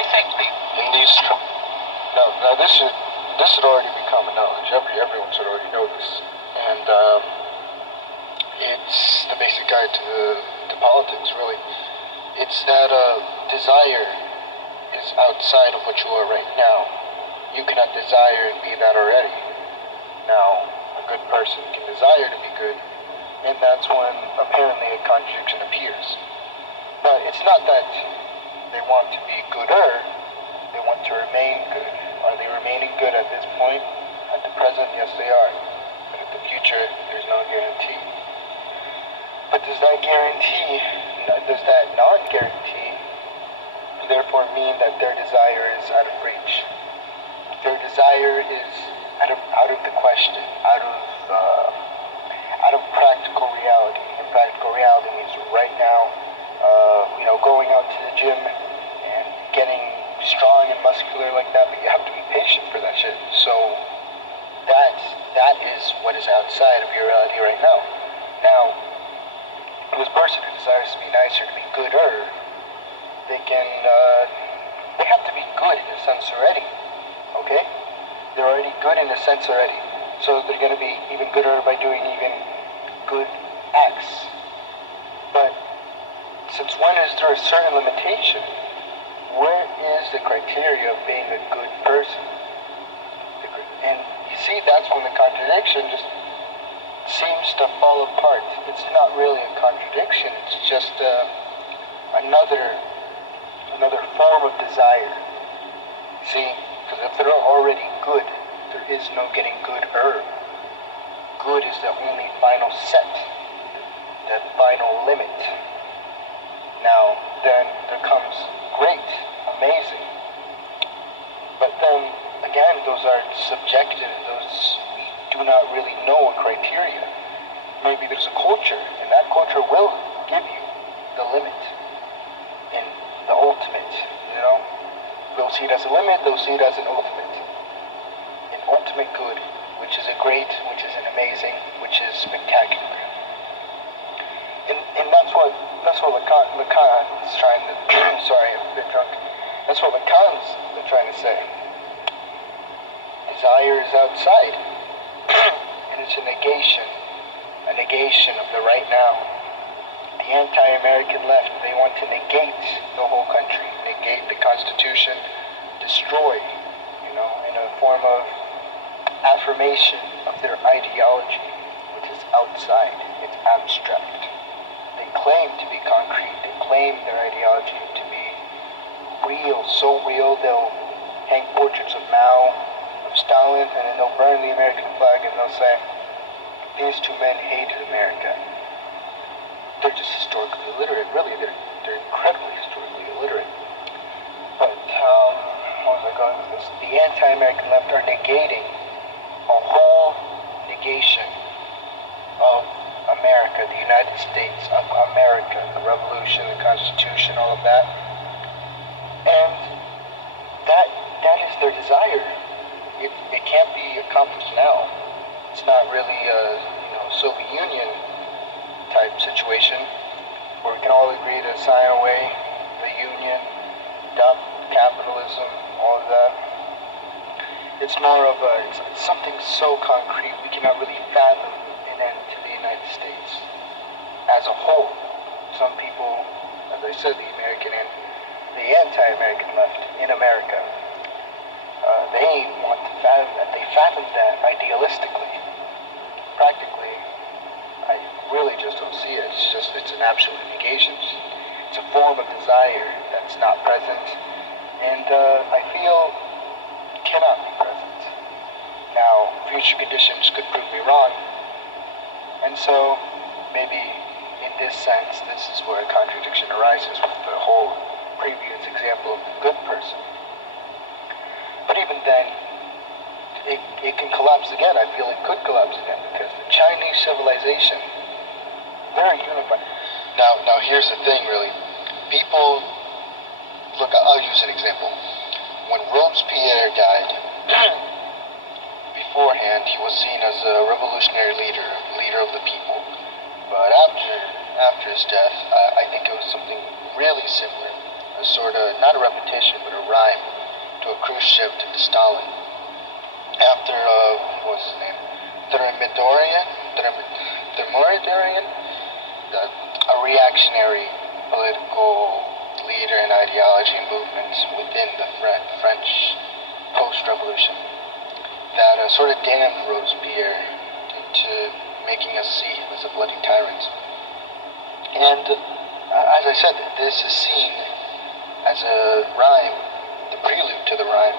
I think in these now this should already be common knowledge. Everyone should already know this, and it's the basic guide to politics. Really, it's that desire is outside of what you are right now. You cannot desire and be that already. Now, a good person can desire to be good, and that's when apparently a contradiction appears. But it's not that they want to be gooder, they want to remain good. Are they remaining good at this point? At the present, yes they are. But at the future, there's no guarantee. But does that non-guarantee, therefore mean that their desire is out of reach? Their desire is out of the question, out of practical reality. And practical reality means right now, going out to the gym and getting strong and muscular like that, but you have to be patient for that shit. So that is what is outside of your reality right now. Now, this person who desires to be nicer, to be gooder, they have to be good in a sense already. Okay? They're already good in a sense already. So they're going to be even gooder by doing even good acts. But since when is there a certain limitation? Where is the criteria of being a good person? And you see, that's when the contradiction just seems to fall apart. It's not really a contradiction. It's just another form of desire. See, because if they're already good, there is no getting gooder. Good is the only final set, that final limit. Now, then there comes great, amazing. But then, again, those are subjective. We do not really know a criteria. Maybe there's a culture, and that culture will give you the limit and the ultimate, They'll see it as a limit, they'll see it as an ultimate. An ultimate good, which is a great, which is an amazing, which is spectacular. And that's what Lacan is trying to, sorry, I'm a bit drunk. That's what Lacan's been trying to say. Desire is outside, and it's a negation of the right now. The anti-American left, they want to negate the whole country, negate the Constitution, destroy, in a form of affirmation of their ideology, which is outside, it's abstract. They claim to be concrete, they claim their ideology to be real, so real they'll hang portraits of Mao, of Stalin, and then they'll burn the American flag and they'll say, these two men hated America. They're just historically illiterate, really, they're incredibly historically illiterate. But, where was I going with this? The anti-American left are negating a whole negation of America, the United States of America, the Revolution, the Constitution, all of that. And that is their desire. It can't be accomplished now. It's not really a Soviet Union type situation where we can all agree to sign away the Union, adopt capitalism, all of that. It's more of it's something so concrete we cannot really fathom an end to the United States as a whole. Some people, as I said, the American and the anti-American left in America, they want to fathom that idealistically. Practically, I really just don't see it. It's an absolute negation. It's a form of desire that's not present, and I feel cannot be present. Now, future conditions could prove me wrong, and so maybe in this sense, this is where a contradiction arises with the whole previous example of the good person. But even then, it can collapse again. I feel it could collapse again because the Chinese civilization, very unified. Now here's the thing, really. People, look, I'll use an example. When Robespierre died, beforehand he was seen as a revolutionary leader of the people. But after his death, I think it was something really similar. A sort of, not a repetition, but a Khrushchev to Stalin. After, what's his name? Thermidorian, a reactionary political leader and ideology and movement within the French post-revolution that sort of damned Robespierre into making us see him as a bloody tyrant. And as I said, this is seen as a rhyme, the prelude to the rhyme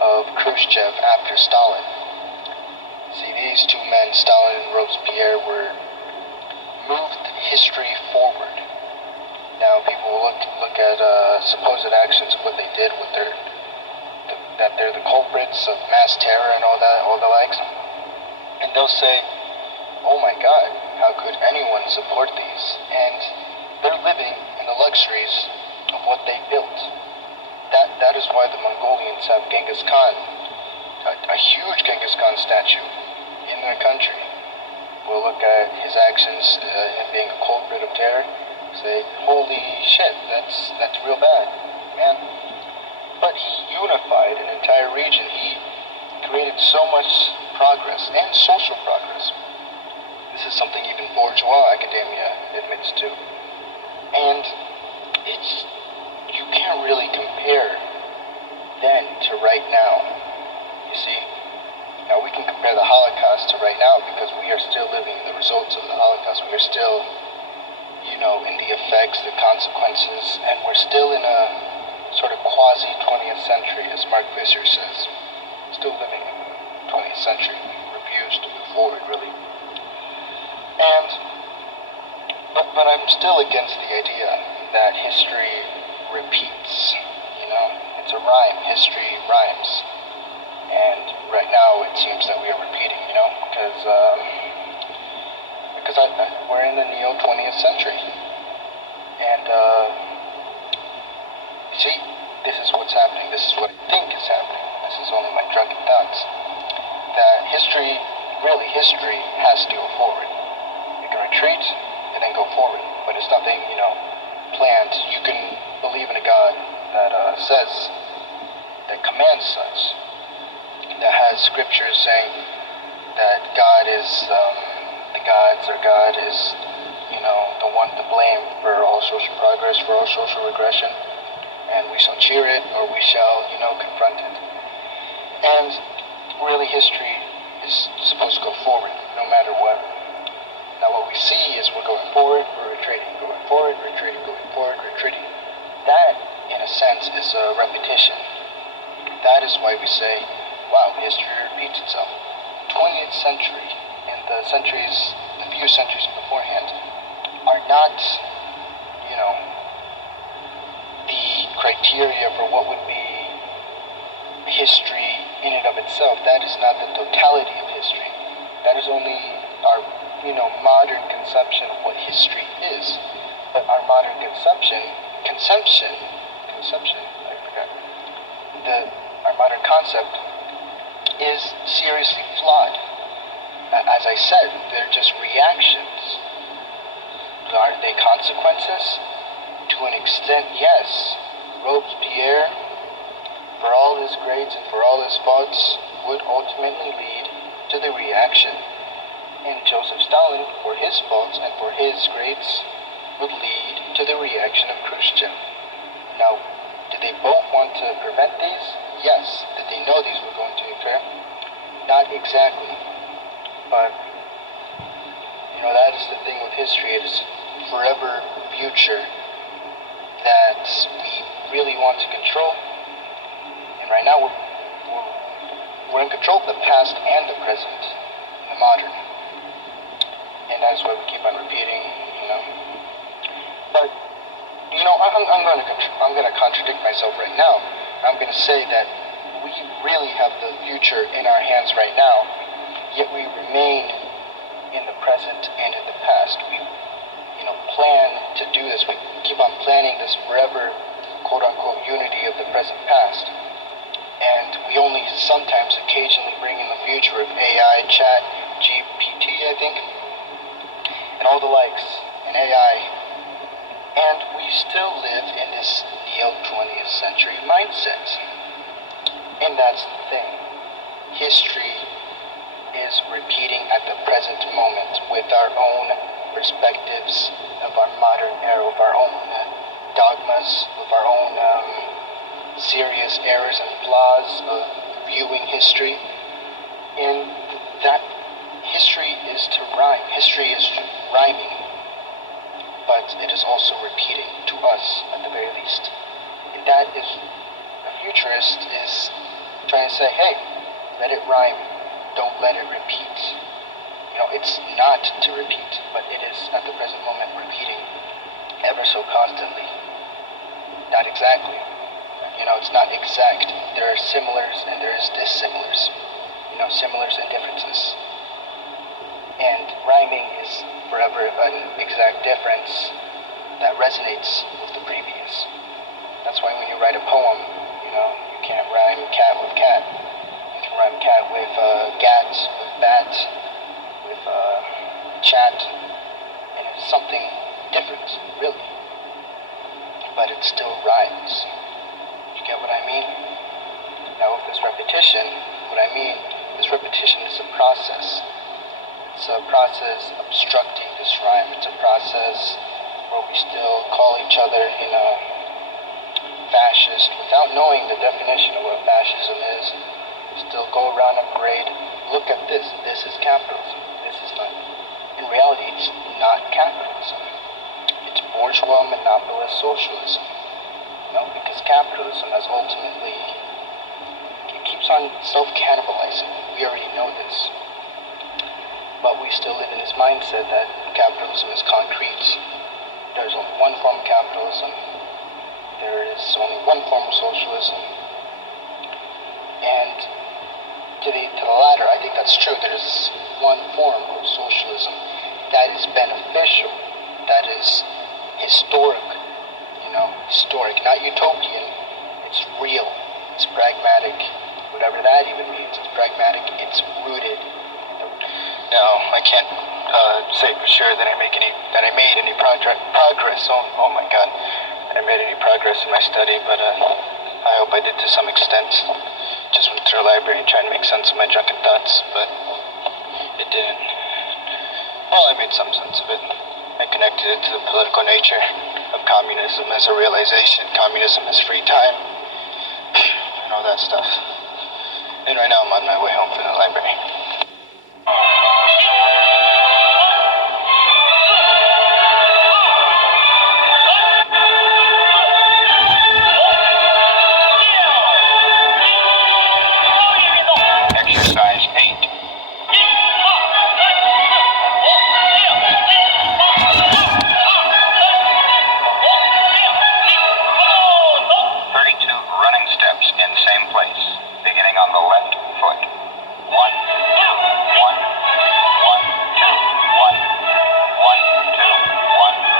of Khrushchev after Stalin. See, these two men, Stalin and Robespierre, moved history forward. Now people will look at supposed actions of what they did with that they're the culprits of mass terror and all the likes, and they'll say, "Oh my God, how could anyone support these?" And they're living in the luxuries of what they built. That is why the Mongolians have Genghis Khan, a huge Genghis Khan statue in their country. We'll look at his actions, him being a culprit of terror, say, "Holy shit, that's real bad, man." But he unified an entire region. He created so much progress and social progress. This is something even bourgeois academia admits to. And you can't really compare then to right now. You see? Now we can compare the Holocaust to right now because we are still living the results of the Holocaust. We are still, in the effects, the consequences, and we're still in a sort of quasi-20th century, as Mark Fisher says. Still living in the 20th century. We refuse to move forward, really. But I'm still against the idea that history repeats. It's a rhyme. History rhymes. And right now it seems that we are repeating, because we're in the neo-20th century. And, see, this is what's happening. This is what I think is happening. This is only my drunken thoughts. That history has to go forward. You can retreat and then go forward. But it's nothing, planned. You can believe in a God that that commands such. That has scriptures saying that God is, God is, the one to blame for all social progress, for all social regression, and we shall cheer it or we shall, confront it. And really history is supposed to go forward, no matter what. Now what we see is we're going forward, we're retreating, going forward, retreating, going forward, retreating. That, in a sense, is a repetition. That is why we say, wow, history repeats itself. 20th century and the few centuries beforehand are not, the criteria for what would be history in and of itself. That is not the totality of history. That is only our, modern conception of what history is. But our modern conception, our modern concept is seriously flawed. As I said, they're just reactions. Are they consequences? To an extent, yes. Robespierre, for all his grades and for all his faults, would ultimately lead to the reaction. And Joseph Stalin, for his faults and for his grades, would lead to the reaction of Khrushchev. Now, did they both want to prevent these? Yes. Did they know these were going to occur? Not exactly. But, that is the thing with history. It is forever future that we really want to control. And right now we're in control of the past and the present, the modern. And that's why we keep on repeating, But, I'm going to contradict myself right now. I'm going to say that we really have the future in our hands right now, yet we remain in the present and in the past. We, plan to do this. We keep on planning this forever, quote-unquote, unity of the present past. And we only sometimes occasionally bring in the future of AI, chat, GPT, I think, and all the likes, and AI. And we still live in this neo-20th century mindset. And And that's the thing. History is repeating at the present moment with our own perspectives of our modern era, of our own dogmas, of our own serious errors and flaws of viewing history. And that history is to rhyme. History is rhyming, but it is also repeating to us at the very least. And that is, a futurist is trying to say, hey, let it rhyme, don't let it repeat. It's not to repeat, but it is at the present moment repeating ever so constantly. Not exactly. It's not exact. There are similars and there is dissimilars. Similars and differences. And rhyming is forever an exact difference that resonates with the previous. That's why when you write a poem, you can't rhyme cat with cat. You can rhyme cat with gat, with bat, with chat, and it's something different, really. But it still rhymes. You get what I mean? Now with this repetition, what I mean, this repetition is a process. It's a process obstructing this rhyme. It's a process where we still call each other, fascist without knowing the definition of what fascism is. Still go around and parade. Look at this. This is capitalism. This is not. In reality, it's not capitalism. It's bourgeois monopolist socialism. Because capitalism has ultimately, it keeps on self-cannibalizing. We already know this. But we still live in this mindset that capitalism is concrete. There's only one form of capitalism. There is only one form of socialism. And to the latter, I think that's true. There is one form of socialism that is beneficial, that is historic, historic, not utopian. It's real, it's pragmatic, whatever that even means. It's pragmatic, it's rooted. Now, I can't say for sure that I made any progress. Oh my God, that I made any progress in my study, but I hope I did to some extent. Just went through a library and tried to make sense of my drunken thoughts, but it didn't. Well, I made some sense of it. I connected it to the political nature of communism as a realization. Communism is free time, and all that stuff. And right now I'm on my way home from the library. Exercise 8. 32 running steps in same place, beginning on the left foot. 1, 2, 1, 1, 2, 1, 1, 2, 1.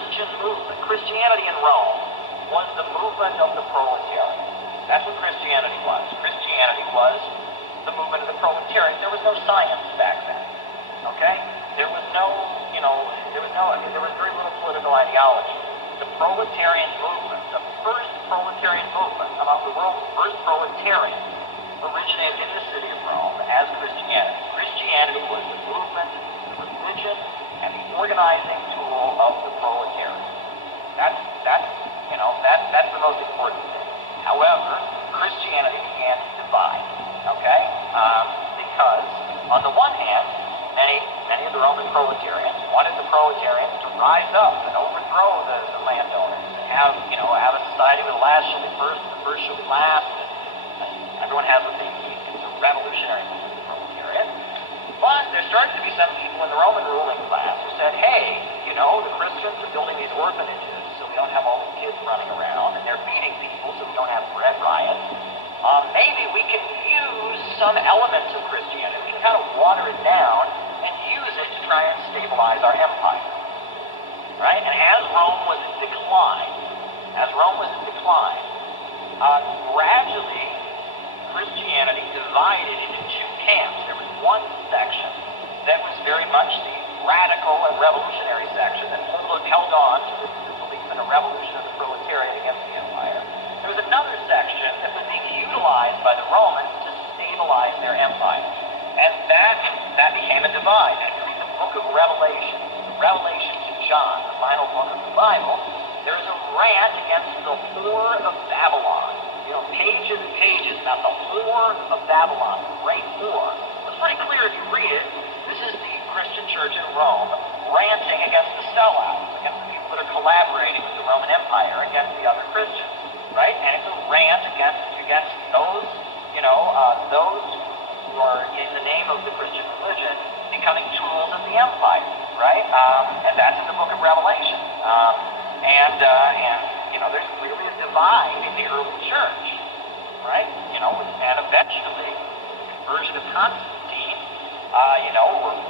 Christian movement. Christianity in Rome was the movement of the proletariat. That's what Christianity was. Christianity was the movement of the proletariat. There was no science back then. Okay? There was very little political ideology. The proletarian movement, the first proletarian movement among the world's first proletarians, originated in the city of Rome as Christianity. Christianity was the movement, the religion, and the organizing tool of the proletariat. That's the most important thing. However, Christianity began to divide. Okay, because on the one hand, many of the Roman proletarians wanted the proletarians to rise up and overthrow the landowners and have a society where the last shall be first and the first shall be last. And everyone has what they need. It's a revolutionary movement, the proletariat. But there started to be some people in the Roman ruling class who said, hey, the Christians are building these orphanages so we don't have all these kids running around, and they're feeding people so we don't have bread riots. Maybe we can use some elements of Christianity. We can kind of water it down and use it to try and stabilize our empire. Right? And as Rome was in decline, gradually Christianity divided into two camps. There was one section that was very much the radical and revolutionary section that held on to the belief in a revolution of the proletariat against the empire. There was another section that was being utilized by the Romans to stabilize their empire. And that became a divide. And if you read the book of Revelation to John, the final book of the Bible, there is a rant against the whore of Babylon. Pages and pages about the whore of Babylon, the great whore. It's pretty clear if you read it. This is the Christian church in Rome ranting against the sellouts, against the people that are collaborating with the Roman Empire, against the other Christians, right? And it's a rant against those, those who are in the name of the Christian religion becoming tools of the empire, right? And that's in the book of Revelation. There's clearly a divide in the early church, right? And eventually, the conversion of Constantine,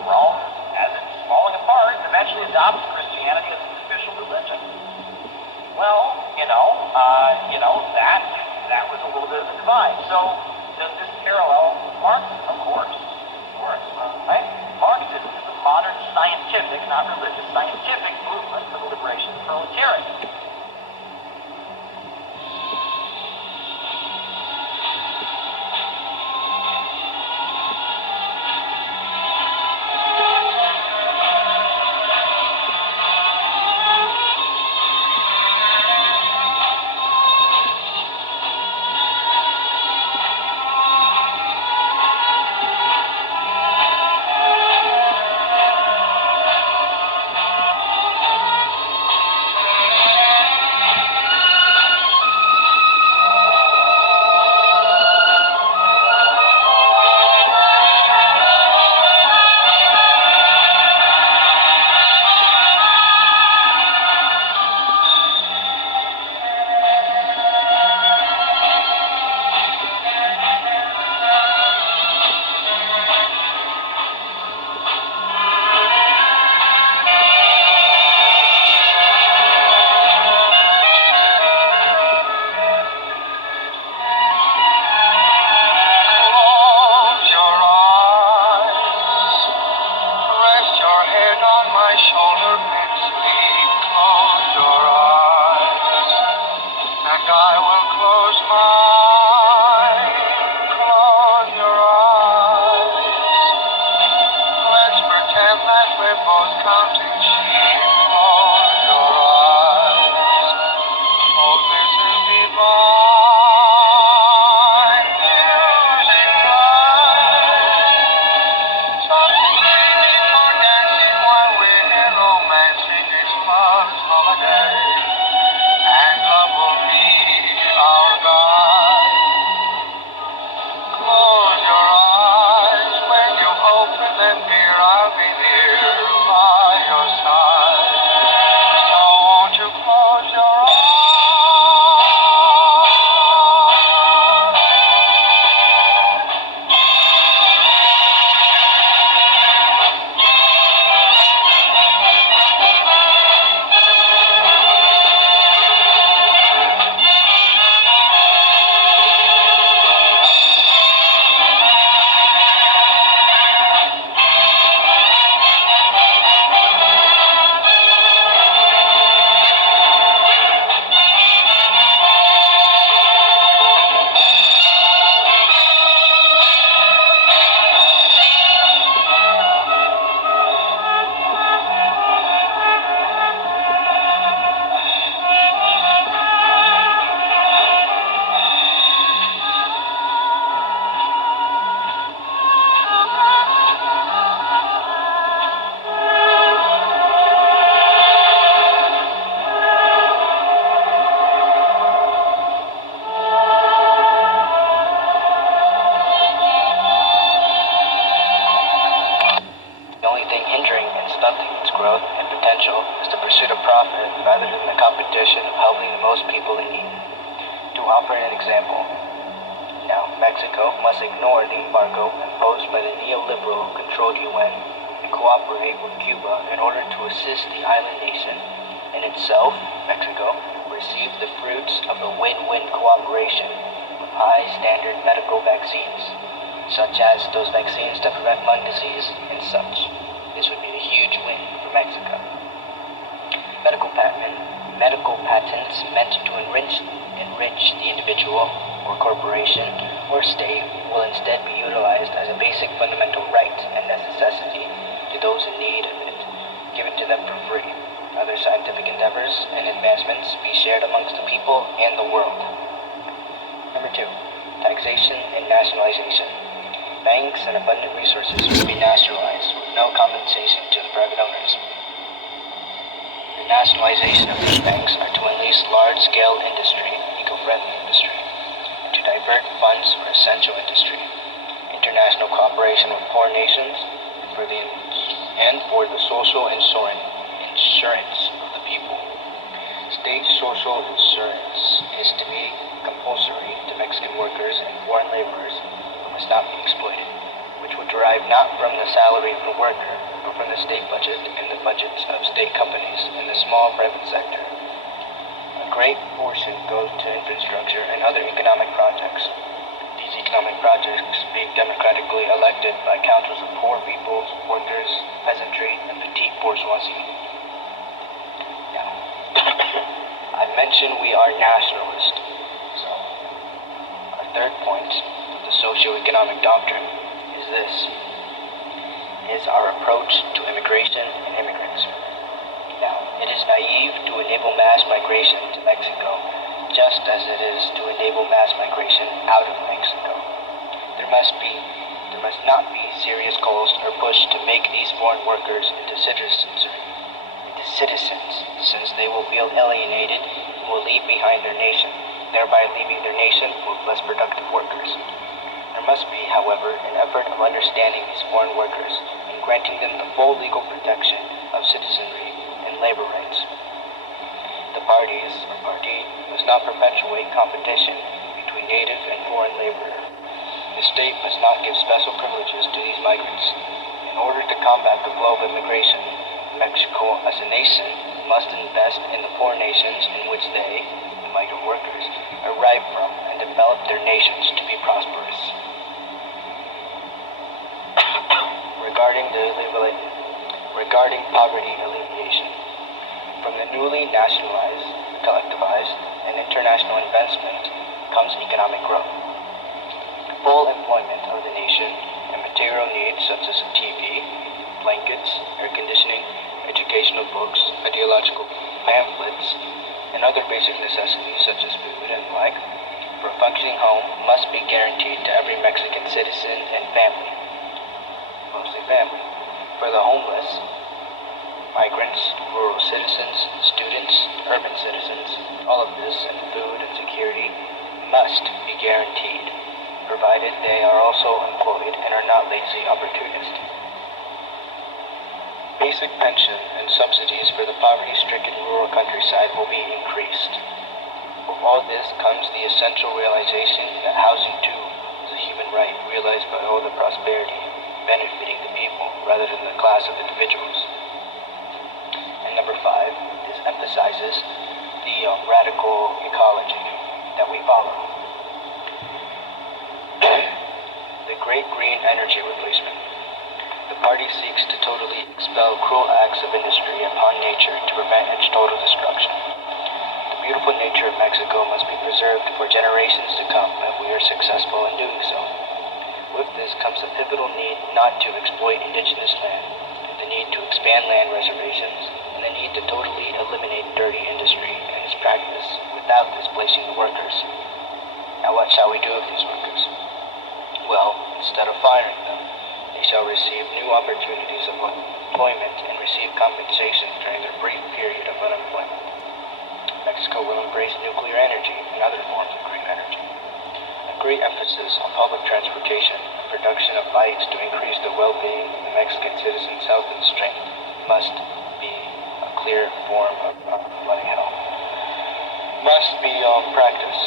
Rome, as it's falling apart, eventually adopts Christianity as the official religion. Well, that was a little bit of a divide. So, does this parallel Marxism? Of course, right? Marxism is a modern scientific, not religious, scientific movement for the liberation of the proletariat. offer an example. Now, Mexico must ignore the embargo imposed by the neoliberal-controlled UN and cooperate with Cuba in order to assist the island nation. In itself, Mexico receives the fruits of a win-win cooperation with high-standard medical vaccines, such as those vaccines that prevent lung disease and such. This would be a huge win for Mexico. Medical patents meant to enrich the individual or corporation or state will instead be utilized as a basic fundamental right and necessity to those in need of it, given to them for free. Other scientific endeavors and advancements be shared amongst the people and the world. Number 2, taxation and nationalization. Banks and abundant resources will be nationalized with no compensation to the private owners. The nationalization of these banks are to unleash large-scale industry, eco-friendly industry, and to divert funds for essential industry, international cooperation with poor nations, for the social insurance of the people. State social insurance is to be compulsory to Mexican workers and foreign laborers who must not be exploited, which would derive not from the salary of the worker, but from the state budget and the budgets of state companies and the small private sector. A great portion goes to infrastructure and other economic projects. These economic projects being democratically elected by councils of poor peoples, workers, peasantry, and petite bourgeoisie. Now, I mentioned we are nationalist, so our third point of the socio-economic doctrine is this, is our approach to immigration and immigrants. Now, it is naive to enable mass migration to Mexico, just as it is to enable mass migration out of Mexico. There must not be serious goals or push to make these foreign workers into citizens, since they will feel alienated and will leave behind their nation, thereby leaving their nation full of less productive workers. There must be, however, an effort of understanding these foreign workers and granting them the full legal protection of citizenry and labor rights. The party must not perpetuate competition between native and foreign laborer. The state must not give special privileges to these migrants. In order to combat the flow of immigration, Mexico as a nation must invest in the poor nations in which they, the migrant workers, arrive from and develop their nations to be prosperous. Regarding poverty alleviation, from the newly nationalized, collectivized, and international investment comes economic growth. Full employment of the nation and material needs such as TV, blankets, air conditioning, educational books, ideological pamphlets, and other basic necessities such as food and like, for a functioning home must be guaranteed to every Mexican citizen and family. Mostly family. For the homeless, migrants, rural citizens, students, urban citizens, all of this and food and security must be guaranteed, provided they are also employed and are not lazy opportunists. Basic pension and subsidies for the poverty-stricken rural countryside will be increased. With all this comes the essential realization that housing too is a human right realized by all the prosperity, benefiting the people rather than the class of individuals. And number 5 emphasizes the radical ecology that we follow. The Great Green Energy Replacement. The party seeks to totally expel cruel acts of industry upon nature to prevent its total destruction. The beautiful nature of Mexico must be preserved for generations to come if we are successful in doing so. With this comes a pivotal need not to exploit indigenous land, the need to expand land reservations, and the need to totally eliminate dirty industry and its practice without displacing the workers. Now what shall we do with these workers? Well, instead of firing them, they shall receive new opportunities of employment and receive compensation during their brief period of unemployment. Mexico will embrace nuclear energy and other forms of green energy. A great emphasis on public transportation and production of bikes to increase the well-being of the Mexican citizens' health and strength must be a clear form of practice.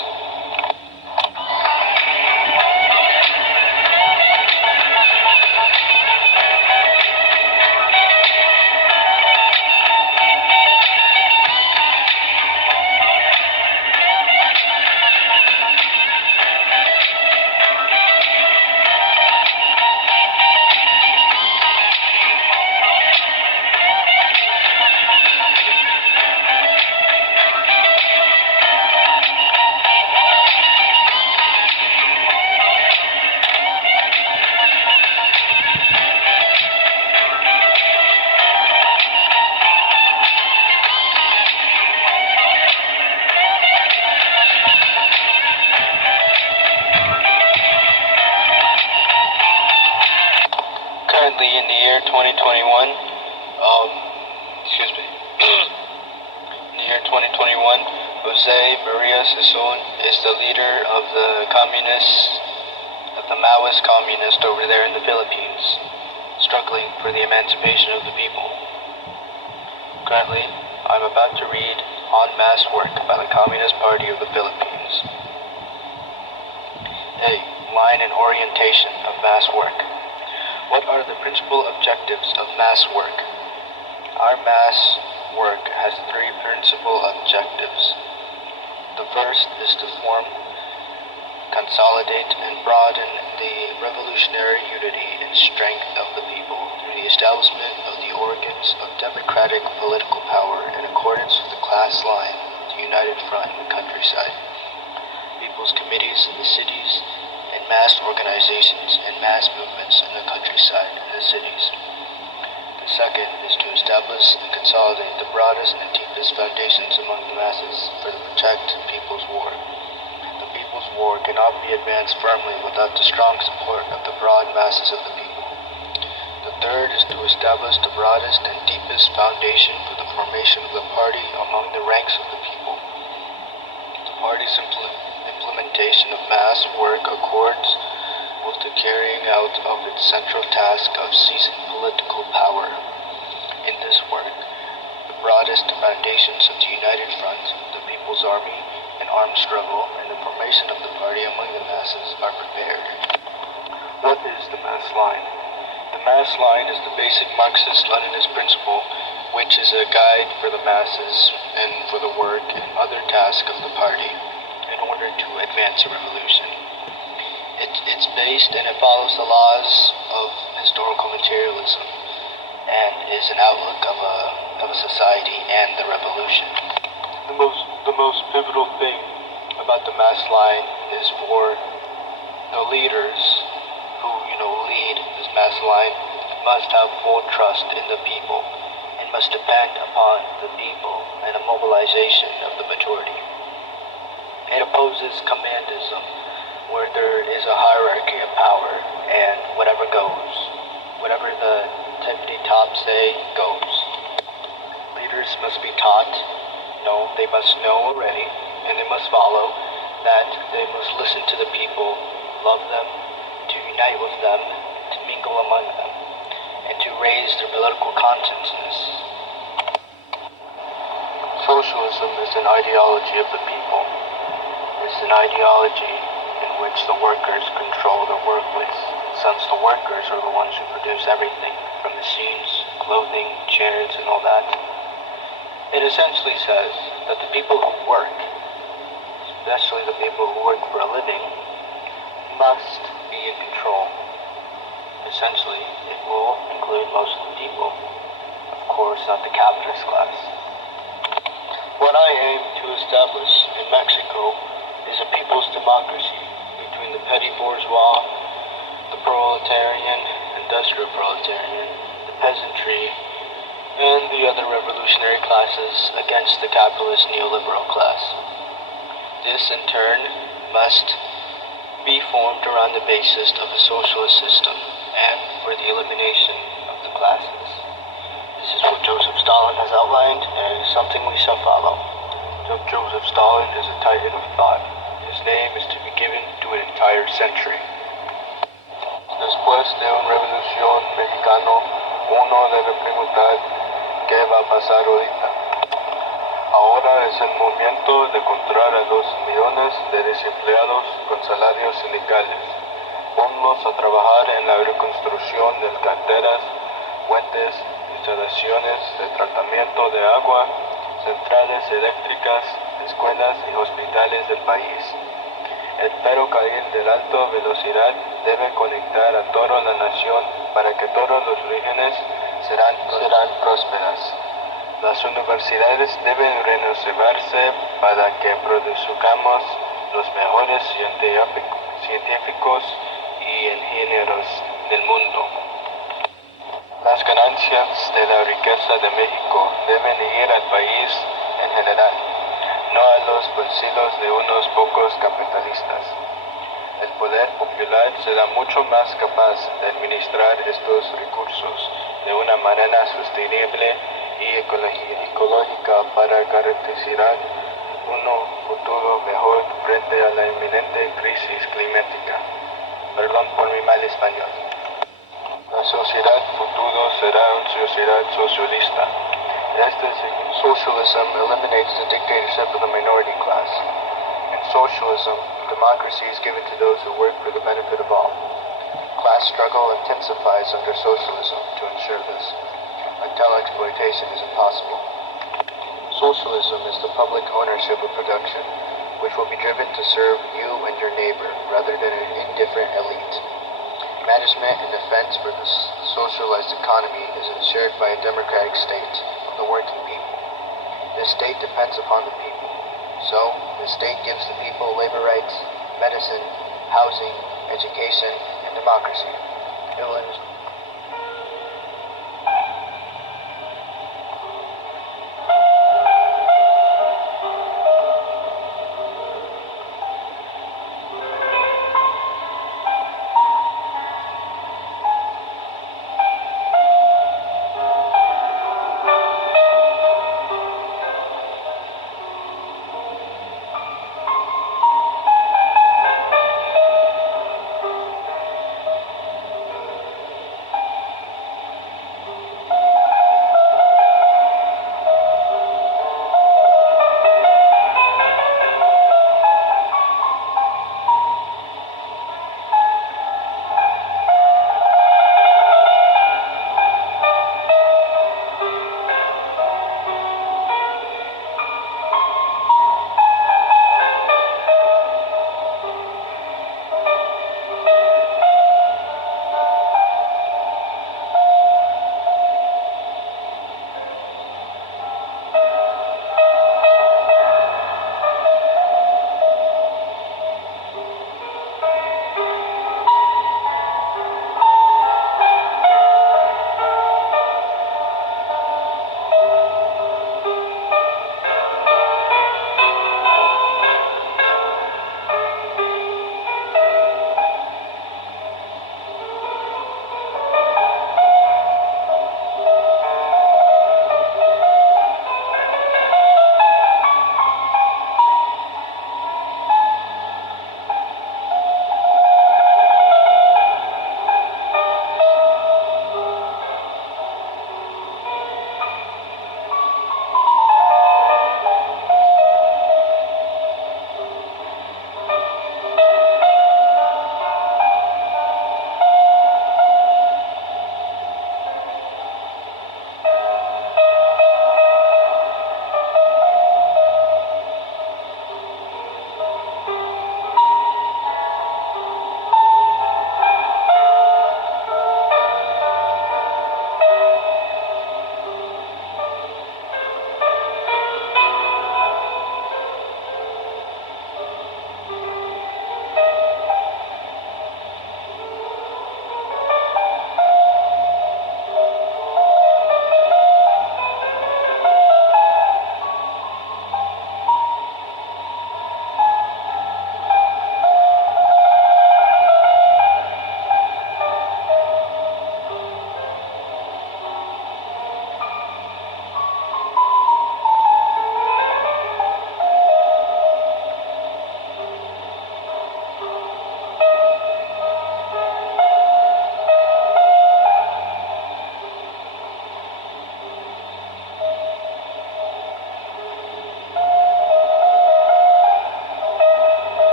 2021, Jose Maria Sison is the leader of the Maoist communist over there in the Philippines, struggling for the emancipation of the people. Currently, I'm about to read On Mass Work by the Communist Party of the Philippines. A. Line and orientation of mass work. What are the principal objectives of mass work? Our mass work has three principal objectives. The first is to form, consolidate, and broaden the revolutionary unity and strength of the people through the establishment of the organs of democratic political power in accordance with the class line of the United Front in the countryside, people's committees in the cities, and mass organizations and mass movements in the countryside and the cities. The second is to establish and consolidate the broadest and deepest foundations among the masses for to protect people's war. The people's war cannot be advanced firmly without the strong support of the broad masses of the people. The third is to establish the broadest and deepest foundation for the formation of the party among the ranks of the people. The party's implementation of mass work accords with the carrying out of its central task of seizing political power. In this work, the broadest foundations of the United Front, the People's Army, and armed struggle, and the formation of the party among the masses are prepared. What is the mass line? The mass line is the basic Marxist-Leninist principle, which is a guide for the masses and for the work and other tasks of the party in order to advance a revolution. It's based and it follows the laws of historical materialism and is an outlook of a society and the revolution. The most pivotal thing about the mass line is for the leaders who lead this mass line must have full trust in the people and must depend upon the people and a mobilization of the majority. It opposes commandism, where there is a hierarchy of power and whatever goes. Whatever the tippity top say goes. Leaders must be taught, they must know already, and they must follow that they must listen to the people, love them, to unite with them, to mingle among them, and to raise their political consciousness. Socialism is an ideology of the people. It's an ideology in which the workers control the workplace, since the workers are the ones who produce everything, from machines, clothing, chairs, and all that. It essentially says that the people who work, especially the people who work for a living, must be in control. Essentially, it will include most of the people. Of course, not the capitalist class. What I aim to establish in Mexico is a people's democracy between the petty bourgeois, the proletarian, industrial proletarian, the peasantry, and the other revolutionary classes against the capitalist neoliberal class. This, in turn, must be formed around the basis of a socialist system and for the elimination of the classes. This is what Joseph Stalin has outlined, and is something we shall follow. Joseph Stalin is a titan of thought. His name is to be given to an entire century. Después de una revolución mexicana, uno debe preguntar qué va a pasar ahorita. Ahora es el momento de encontrar a los millones de desempleados con salarios sindicales. Ponlos a trabajar en la reconstrucción de carreteras, puentes, instalaciones de tratamiento de agua, centrales eléctricas, escuelas y hospitales del país. El ferrocarril de alta velocidad debe conectar a toda la nación para que todas las regiones serán prósperas. Las universidades deben renovarse para que produzcamos los mejores científicos y ingenieros del mundo. Las ganancias de la riqueza de México deben ir al país en general, no a los bolsillos de unos pocos capitalistas. El poder popular será mucho más capaz de administrar estos recursos de una manera sostenible y y ecológica para garantizar un futuro mejor frente a la inminente crisis climática. Perdón por mi mal español. La sociedad futuro será una sociedad socialista. Socialism eliminates the dictatorship of the minority class. In socialism, democracy is given to those who work for the benefit of all. Class struggle intensifies under socialism to ensure this, until exploitation is impossible. Socialism is the public ownership of production, which will be driven to serve you and your neighbor rather than an indifferent elite. Management and defense for the socialized economy is ensured by a democratic state of the working people. This state depends upon the people. So, the state gives the people labor rights, medicine, housing, education, and democracy. It will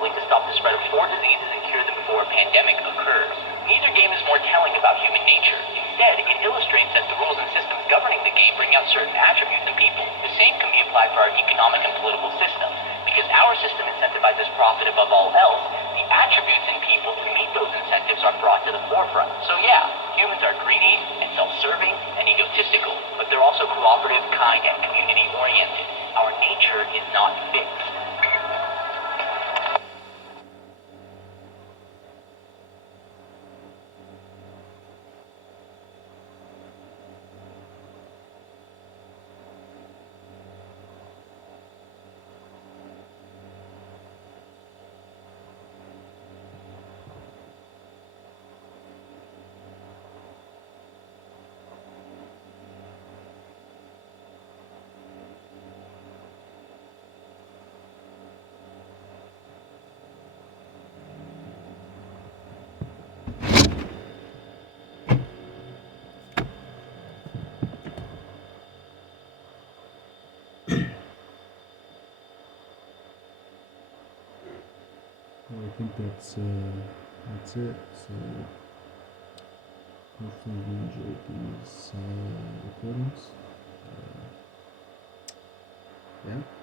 effectively to stop the spread of 4 diseases and cure them before a pandemic occurs. Neither game is more telling about human nature. Instead, it illustrates that the rules and systems governing the game bring out certain attributes in people. The same can be applied for our economic and political systems. Because our system incentivizes profit above all else, the attributes in people to meet those incentives are brought to the forefront. So yeah, humans are greedy and self-serving and egotistical, but they're also cooperative, kind, and community-oriented. Our nature is not fixed. Well, I think that's it. So hopefully you enjoyed these recordings. Yeah.